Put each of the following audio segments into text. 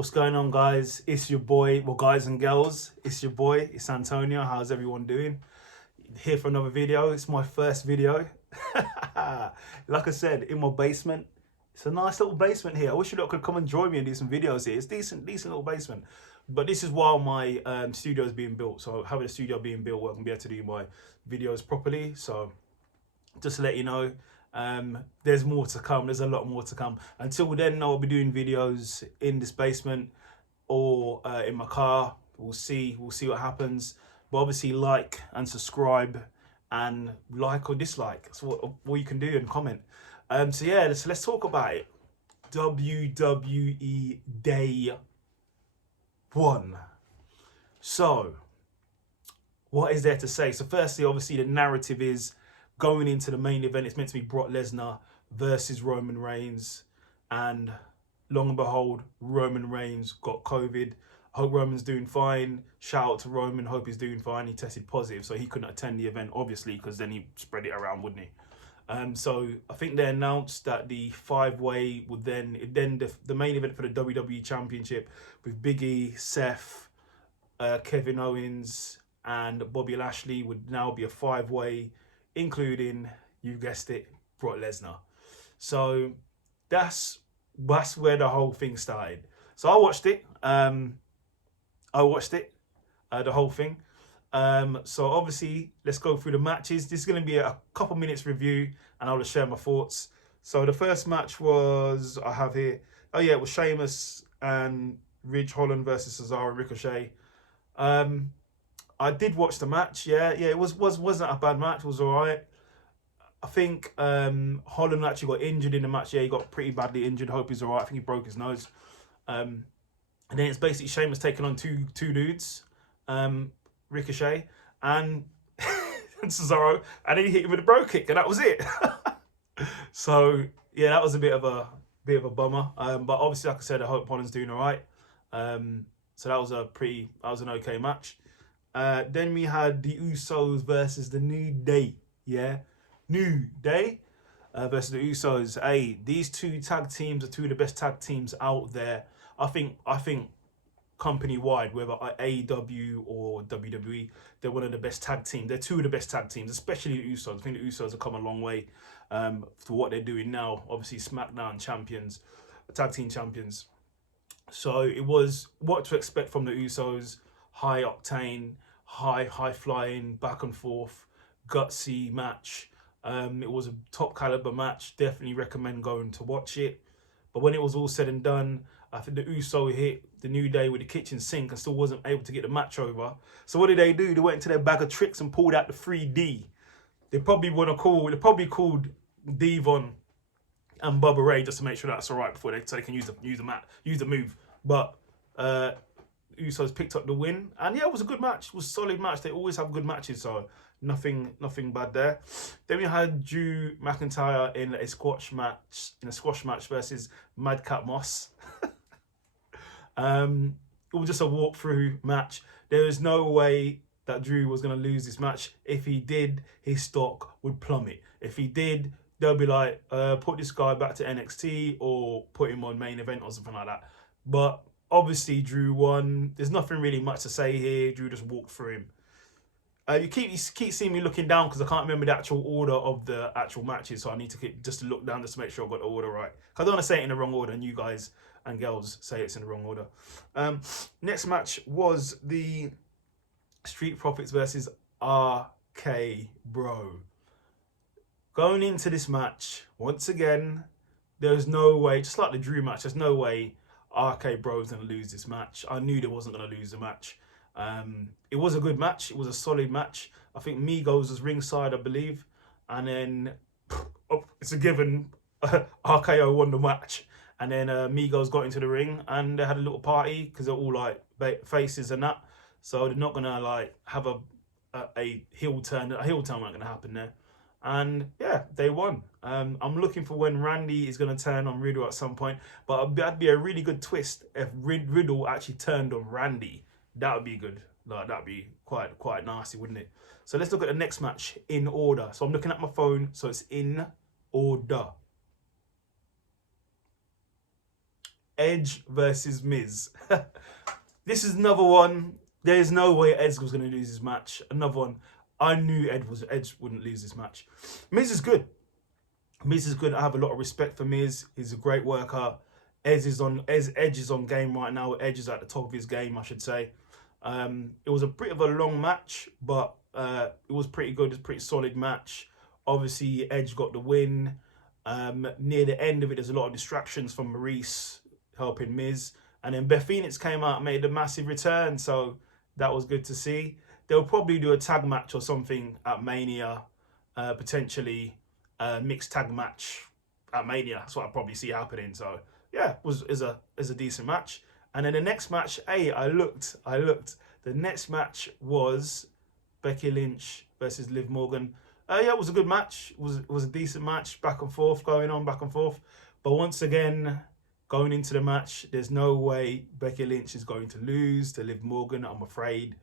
What's going on, guys? It's your boy, well, guys and girls, it's your boy, it's Antonio. How's everyone doing? Here for another video. It's my first video. Like I said, in my basement. It's a nice little basement here. I wish you lot could come and join me and do some videos here. It's decent little basement. But this is while my studio is being built. So having a studio being built, I can be able to do my videos properly. So just to let you know, there's more to come. There's a lot more to come. Until then, I'll be doing videos in this basement or in my car. We'll see what happens. But obviously, like and subscribe and like or dislike. That's what you can do, and comment. So yeah, let's talk about it. WWE Day 1. So what is there to say? So firstly, obviously, the narrative is going into the main event. It's meant to be Brock Lesnar versus Roman Reigns, and long and behold, Roman Reigns got COVID. I hope Roman's doing fine. Shout out to Roman. Hope he's doing fine. He tested positive, so he couldn't attend the event, obviously, because then he'd spread it around, wouldn't he? So I think they announced that the 5-way would then the main event for the WWE Championship with Big E, Seth, Kevin Owens, and Bobby Lashley would now be a 5-way, including, you guessed it, Brock Lesnar. So that's where the whole thing started. So I watched it. The whole thing. So obviously, let's go through the matches. This is going to be a couple minutes review, and I'll share my thoughts. So the first match was, I have here, it was Sheamus and Ridge Holland versus Cesaro and Ricochet. I did watch the match. It wasn't a bad match. It was all right. I think Holland actually got injured in the match. Yeah, he got pretty badly injured. Hope he's all right. I think he broke his nose. And then it's basically Sheamus taking on two dudes, Ricochet and Cesaro, and then he hit him with a bro kick, and that was it. So yeah, that was a bit of a bummer. But obviously, like I said, I hope Holland's doing all right. So that was an okay match. Then we had the Usos versus the New Day. Yeah, New Day versus the Usos. Hey, these two tag teams are two of the best tag teams out there. I think company wide, whether AEW or WWE, they're one of the best tag teams. They're two of the best tag teams, especially the Usos. I think the Usos have come a long way to what they're doing now. Obviously, SmackDown champions, tag team champions. So it was what to expect from the Usos. High octane, high flying, back and forth, gutsy match. It was a top caliber match. Definitely recommend going to watch it. But when it was all said and done, I think the Uso hit the New Day with the kitchen sink and still wasn't able to get the match over. So what did they do? They went into their bag of tricks and pulled out the 3D. They probably called Devon and Bubba Ray just to make sure that's all right before so they can use the move. But Usos picked up the win, and yeah, it was a good match. It was a solid match. They always have good matches, so nothing bad there. Then we had Drew McIntyre in a squash match versus Madcap Moss. It was just a walkthrough match. There is no way that Drew was going to lose this match. If he did, his stock would plummet. If he did, they'll be like, put this guy back to NXT or put him on main event or something like that. But obviously, Drew won. There's nothing really much to say here. Drew just walked through him. You keep seeing me looking down because I can't remember the actual order of the actual matches, so I need to just look down just to make sure I got the order right. Because I don't want to say it in the wrong order, and you guys and girls say it's in the wrong order. Next match was the Street Profits versus RK Bro. Going into this match, once again, there's no way, just like the Drew match, there's no way RK Bro's going to lose this match. I knew they wasn't going to lose the match. It was a good match. It was a solid match. I think Migos was ringside, I believe. And then, it's a given, RKO won the match. And then Migos got into the ring and they had a little party because they're all like faces and that. So they're not going to like have a heel turn. A heel turn wasn't going to happen there. And yeah, they won. I'm looking for when Randy is going to turn on Riddle at some point. But that'd be a really good twist if Riddle actually turned on Randy. That would be good. Like, that'd be quite nasty, wouldn't it? So let's look at the next match in order. So I'm looking at my phone, so it's in order. Edge versus Miz. This is another one. There's no way Edge was going to lose this match. Another one. I knew Edge wouldn't lose this match. Miz is good. Miz is good. I have a lot of respect for Miz. He's a great worker. Edge is on game right now. Edge is at the top of his game, I should say. It was a bit of a long match, but it was pretty good. It was a pretty solid match. Obviously, Edge got the win. Near the end of it, there's a lot of distractions from Maurice helping Miz. And then Beth Phoenix came out and made a massive return. So that was good to see. They'll probably do a tag match or something at Mania. Potentially a mixed tag match at Mania. That's what I'll probably see happening. So yeah, is a decent match. And then the next match, hey, I looked. The next match was Becky Lynch versus Liv Morgan. Yeah, it was a good match. It was a decent match, back and forth, going on back and forth. But once again, going into the match, there's no way Becky Lynch is going to lose to Liv Morgan, I'm afraid.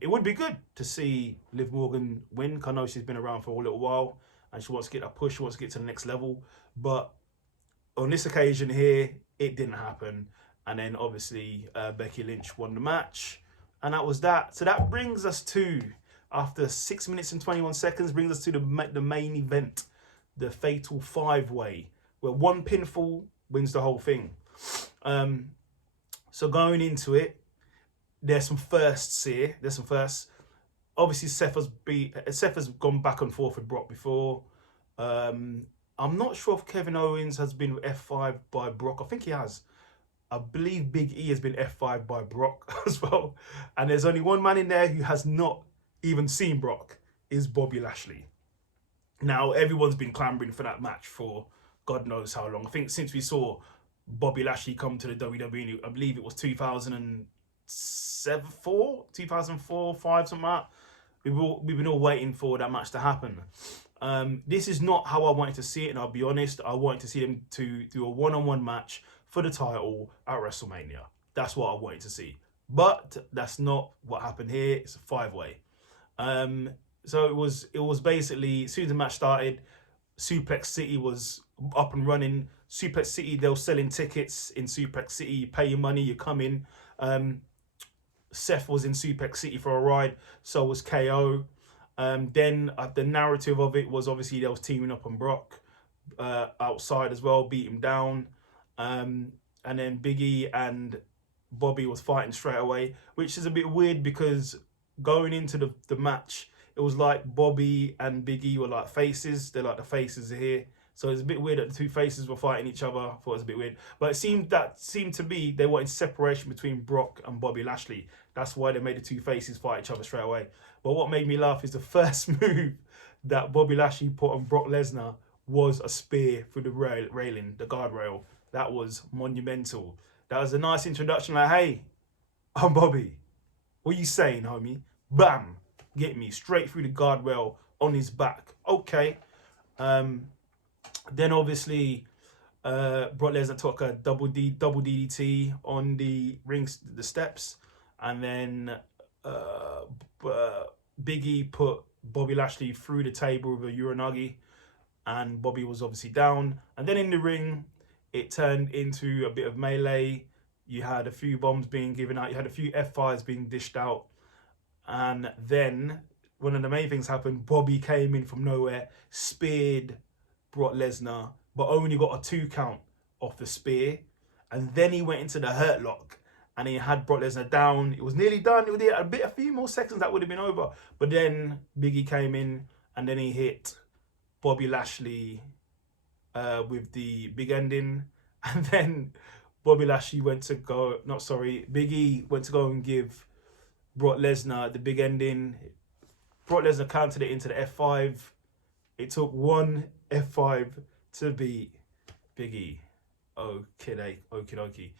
It would be good to see Liv Morgan win. I know she's been around for a little while and she wants to get that push, she wants to get to the next level. But on this occasion here, it didn't happen. And then obviously Becky Lynch won the match. And that was that. So that brings us to, after 6 minutes and 21 seconds, brings us to the main event, the Fatal 5-Way, where one pinfall wins the whole thing. So going into it, there's some firsts here. There's some firsts. Obviously, Seth has gone back and forth with Brock before. I'm not sure if Kevin Owens has been F5 by Brock. I think he has. I believe Big E has been F5 by Brock as well. And there's only one man in there who has not even seen Brock, is Bobby Lashley. Now, everyone's been clamoring for that match for God knows how long. I think since we saw Bobby Lashley come to the WWE, I believe it was 2004, 5, something like that. We've been all waiting for that match to happen. This is not how I wanted to see it, and I'll be honest, I wanted to see them to do a one-on-one match for the title at WrestleMania. That's what I wanted to see. But that's not what happened here. It's a 5-way. So it was basically, as soon as the match started, Suplex City was up and running. Suplex City, they were selling tickets in Suplex City. You pay your money, you come in. Seth was in Suplex City for a ride. So was KO. Then the narrative of it was obviously they was teaming up on Brock outside as well, beat him down. And then Big E and Bobby was fighting straight away, which is a bit weird because going into the match, it was like Bobby and Big E were like faces. They're like the faces here. So it's a bit weird that the two faces were fighting each other. I thought it was a bit weird. But it seemed to be they wanted separation between Brock and Bobby Lashley. That's why they made the two faces fight each other straight away. But what made me laugh is the first move that Bobby Lashley put on Brock Lesnar was a spear through the railing, the guardrail. That was monumental. That was a nice introduction, like, hey, I'm Bobby. What are you saying, homie? Bam! Get me straight through the guardrail on his back. Okay. Then obviously, Brock Lesnar took a double DDT on the steps, and then Big E put Bobby Lashley through the table with a Uranagi, and Bobby was obviously down. And then in the ring, it turned into a bit of melee. You had a few bombs being given out. You had a few F5s being dished out. And then one of the main things happened. Bobby came in from nowhere, speared Brock Lesnar, but only got a 2 count off the spear. And then he went into the hurt lock and he had Brock Lesnar down. It was nearly done. It would be a few more seconds that would have been over. But then Big E came in and then he hit Bobby Lashley with the big ending. And then Big E went to go and give Brock Lesnar the big ending. Brock Lesnar countered it into the F5. It took one F5 to beat Big E. Okie dokie.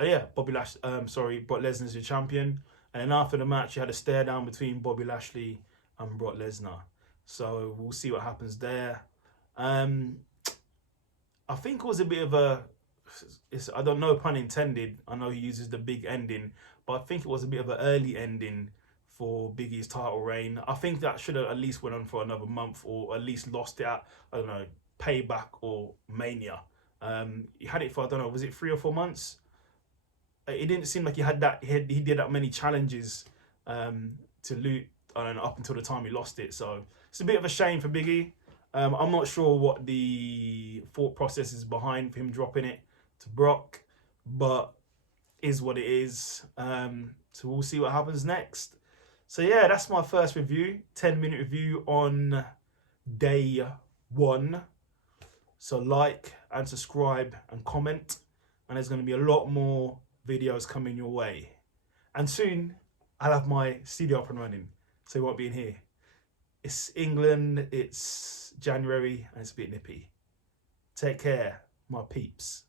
Yeah, Brock Lesnar's your champion. And then after the match, you had a stare down between Bobby Lashley and Brock Lesnar. So we'll see what happens there. I think it was a bit of I don't know, pun intended. I know he uses the big ending, but I think it was a bit of an early ending for Big E's title reign. I think that should have at least went on for another month, or at least lost it at, I don't know, Payback or Mania. He had it for, I don't know, was it 3 or 4 months? It didn't seem like he had that. He did that many challenges to loot up until the time he lost it. So it's a bit of a shame for Biggie. I'm not sure what the thought process is behind him dropping it to Brock, but is what it is. So we'll see what happens next. So yeah, that's my first review, 10-minute review on day 1. So like and subscribe and comment, and there's going to be a lot more videos coming your way. And soon I'll have my studio up and running, so it won't be in here. It's England, it's January, and it's a bit nippy. Take care, my peeps.